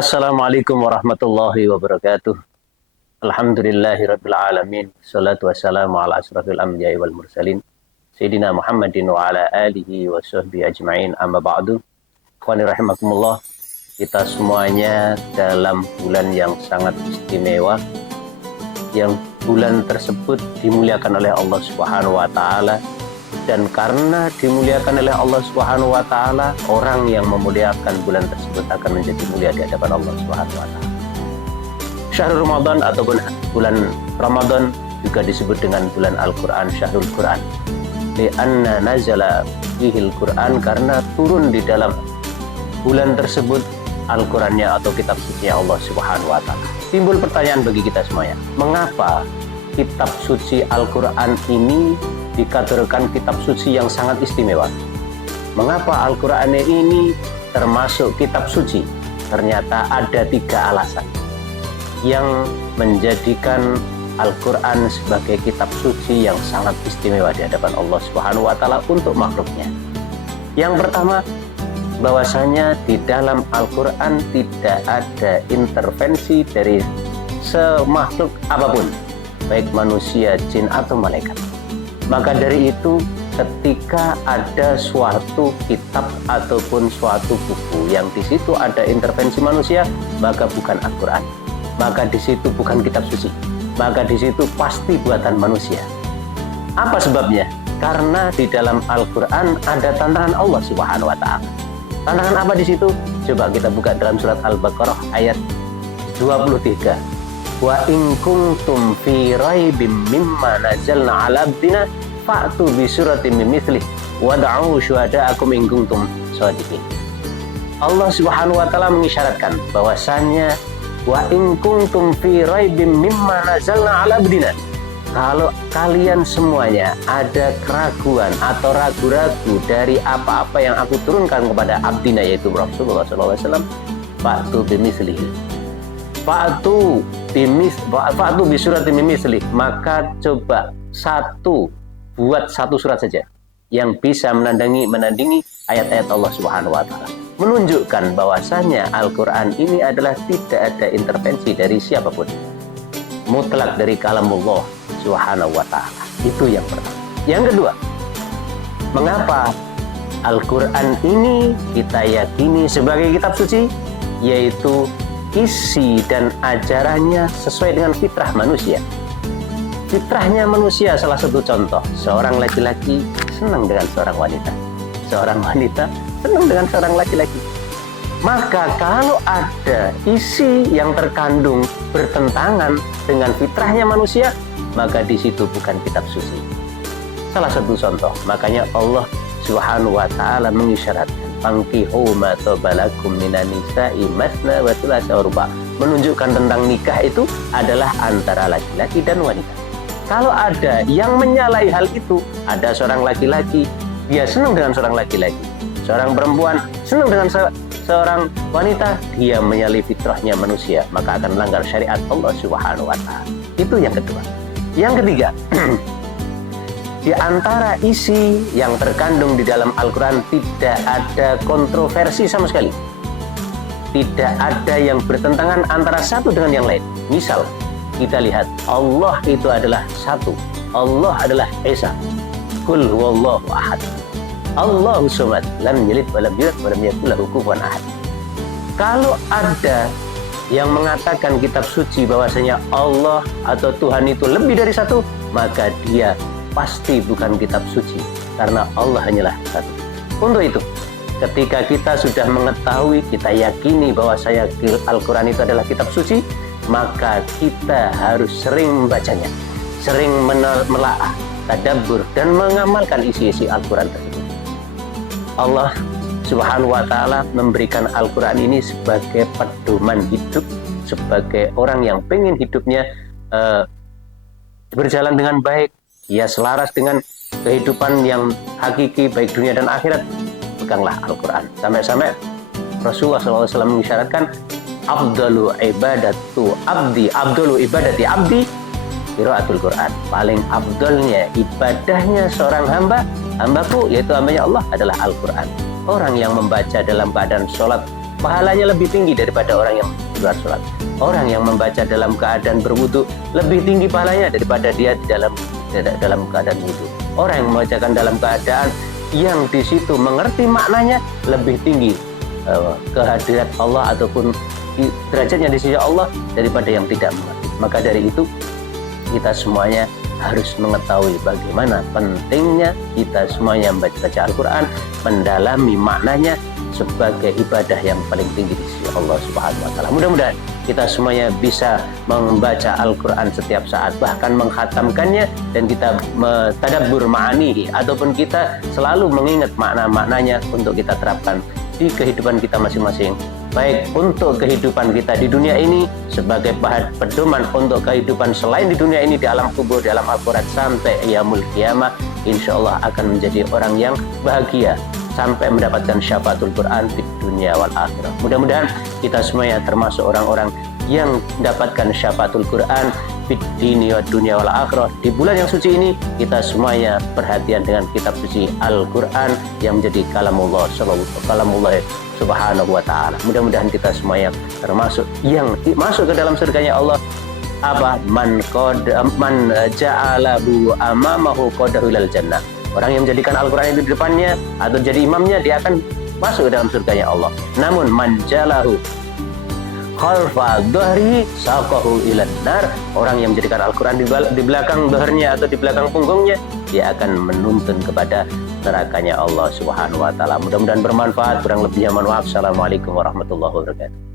Assalamualaikum warahmatullahi wabarakatuh. Alhamdulillahirabbil alamin. Shalatu wassalamu ala asrafil anbiya'i wal mursalin. Sayyidina Muhammadin wa ala alihi wa sahbihi ajma'in. Amma ba'du. Ikhwani rahimakumullah. Kita semuanya dalam bulan yang sangat istimewa, yang bulan tersebut dimuliakan oleh Allah Subhanahu wa taala. Dan karena dimuliakan oleh Allah Subhanahu wa taala, orang yang memuliakan bulan tersebut akan menjadi mulia di hadapan Allah Subhanahu wa taala. Syahrul Ramadan ataupun bulan Ramadan juga disebut dengan bulan Al-Qur'an, Syahrul Qur'an. Li'anna nazala fihil Qur'an, karena turun di dalam bulan tersebut Al-Qur'annya atau kitab suci Allah Subhanahu wa taala. Timbul pertanyaan bagi kita semuanya, mengapa kitab suci Al-Qur'an ini dikategorikan kitab suci yang sangat istimewa? Mengapa Al-Qur'an ini termasuk kitab suci? Ternyata ada 3 alasan yang menjadikan Al-Qur'an sebagai kitab suci yang sangat istimewa di hadapan Allah Subhanahu wa taala untuk makhluknya. Yang pertama, bahwasanya di dalam Al-Qur'an tidak ada intervensi dari semakhluk apapun, baik manusia, jin atau malaikat. Maka dari itu, ketika ada suatu kitab ataupun suatu buku yang di situ ada intervensi manusia, maka bukan Al-Qur'an. Maka di situ bukan kitab suci. Maka di situ pasti buatan manusia. Apa sebabnya? Karena di dalam Al-Qur'an ada tantangan Allah Subhanahu wa taala. Tantangan apa di situ? Coba kita buka dalam surat Al-Baqarah ayat 23. Wa in kuntum fi raibim mimma nazzalna 'ala abdina fa'tu bi suratin min mithlih wad'u syuhada'akum in kuntum shadiqin. Allah Subhanahu wa taala mengisyaratkan bahwasannya wa in kuntum fi raibim mimma nazzalna 'ala abdina, kalau kalian semuanya ada keraguan atau ragu-ragu dari apa-apa yang aku turunkan kepada abdina, yaitu Rasulullah SAW, fa'tu bi mithlihi, fa'tu bi suratin min mithlih, maka coba buat satu surat saja yang bisa menandingi ayat-ayat Allah Subhanahu wa taala, menunjukkan bahwasannya Al-Qur'an ini adalah tidak ada intervensi dari siapapun, mutlak dari kalamullah Subhanahu wa taala. Itu yang pertama. Yang kedua, mengapa Al-Qur'an ini kita yakini sebagai kitab suci? Yaitu isi dan ajarannya sesuai dengan fitrah manusia. Fitrahnya manusia, salah satu contoh, seorang laki-laki senang dengan seorang wanita, seorang wanita senang dengan seorang laki-laki. Maka kalau ada isi yang terkandung bertentangan dengan fitrahnya manusia, maka di situ bukan kitab suci. Salah satu contoh, makanya Allah Subhanahu wa taala mengisyaratkan fankihu ma tabalakum minan nisa'i masna wa thulatha wa ruba', menunjukkan tentang nikah itu adalah antara laki-laki dan wanita. Kalau ada yang menyalahi hal itu, ada seorang laki-laki, dia senang dengan seorang laki-laki, seorang perempuan senang dengan seorang wanita, dia menyalahi fitrahnya manusia, maka akan melanggar syariat Allah Subhanahu wa taala. Itu yang kedua. Yang ketiga, di antara isi yang terkandung di dalam Al-Qur'an tidak ada kontroversi sama sekali. Tidak ada yang bertentangan antara satu dengan yang lain. Misal, kita lihat Allah itu adalah satu. Allah adalah Esa. Qul huwallahu ahad. Allahus samad. Lam yalid wa lam yulad wa lam yakul lahu kufuwan ahad. Kalau ada yang mengatakan kitab suci bahwasanya Allah atau Tuhan itu lebih dari satu, maka dia pasti bukan kitab suci, karena Allah hanyalah satu. Untuk itu, ketika kita sudah mengetahui, kita yakini bahwa Al-Qur'an itu adalah kitab suci, maka kita harus sering membacanya, sering menelaah, tadabbur, dan mengamalkan isi-isi Al-Qur'an tersebut. Allah Subhanahu wa taala memberikan Al-Qur'an ini sebagai pedoman hidup, sebagai orang yang pengen hidupnya berjalan dengan baik, ia selaras dengan kehidupan yang hakiki baik dunia dan akhirat. Peganglah Al-Qur'an. Sampai-sampai Rasulullah SAW mengisyaratkan afdalu ibadati abdi qiraatul Qur'an. Paling afdalnya ibadahnya seorang hamba, hambaku yaitu hambanya Allah adalah Al-Qur'an. Orang yang membaca dalam keadaan sholat pahalanya lebih tinggi daripada orang yang di luar sholat. Orang yang membaca dalam keadaan berwudu lebih tinggi pahalanya daripada dia di dalam keadaan wudu. Orang yang membacakan dalam keadaan yang di situ mengerti maknanya lebih tinggi kehadirat Allah ataupun derajatnya di sisi Allah daripada yang tidak mengerti. Maka dari itu kita semuanya harus mengetahui bagaimana pentingnya kita semuanya membaca Al-Quran, mendalami maknanya sebagai ibadah yang paling tinggi di sisi Allah Subhanahu wa Ta'ala. Mudah-mudahan kita semuanya bisa membaca Al-Quran setiap saat, bahkan menghatamkannya, dan kita tadabbur ma'anihi, ataupun kita selalu mengingat makna-maknanya untuk kita terapkan di kehidupan kita masing-masing, baik untuk kehidupan kita di dunia ini sebagai bahan pedoman untuk kehidupan selain di dunia ini, di alam kubur, di alam akhirat, sampai yaumul qiyamah. Insya Allah akan menjadi orang yang bahagia sampai mendapatkan syafaatul Quran di dunia wal akhirah. Mudah-mudahan kita semuanya termasuk orang-orang yang mendapatkan syafaatul Quran di dunia wal akhirah. Di bulan yang suci ini kita semuanya perhatian dengan kitab suci Al-Quran yang menjadi kalamullah subhanahu wa ta'ala. Mudah-mudahan kita semuanya termasuk yang masuk ke dalam surganya Allah. Man ja'alahu amamahu qadahu ilal jannah. Orang yang menjadikan Al-Quran itu di depannya atau jadi imamnya, dia akan masuk ke dalam surganya Allah. Namun man jalahu khalfa dhahri saqahu ilan nar. Orang yang menjadikan Al-Quran di belakang dhahrnya atau di belakang punggungnya, dia akan menuntun kepada nerakanya Allah Subhanahu wa Ta'ala. Mudah-mudahan bermanfaat. Kurang lebihnya mohon maaf. Assalamualaikum warahmatullahi wabarakatuh.